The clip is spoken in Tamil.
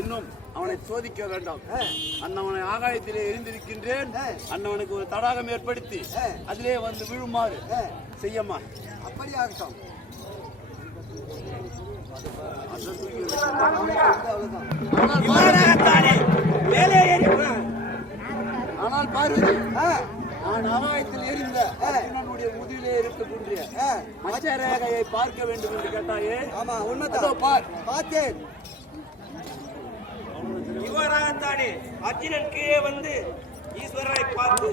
இன்னும் அவனை சோதிக்க வேண்டாம். அண்ணவனை ஆகாயத்திலே எரிந்திருக்கின்றேன். அண்ணவனுக்கு ஒரு தடாகம் ஏற்படுத்தி அதிலே வந்து விழுமாறு செய்யம்மா. அப்படியாகட்டும். ஆனால் பார்வதி, நான் ஆகாயத்தில் எரிந்த அர்ஜுனனுடைய முதுகிலே இருக்கக்கூடிய மச்ச ரேகையை பார்க்க வேண்டும் என்று கேட்டாயே. ஆமா, உண்மைதான். பார்த்தேன். இவராகத்தானே அர்ஜுனன் கீழே வந்து ஈஸ்வரரை பார்த்து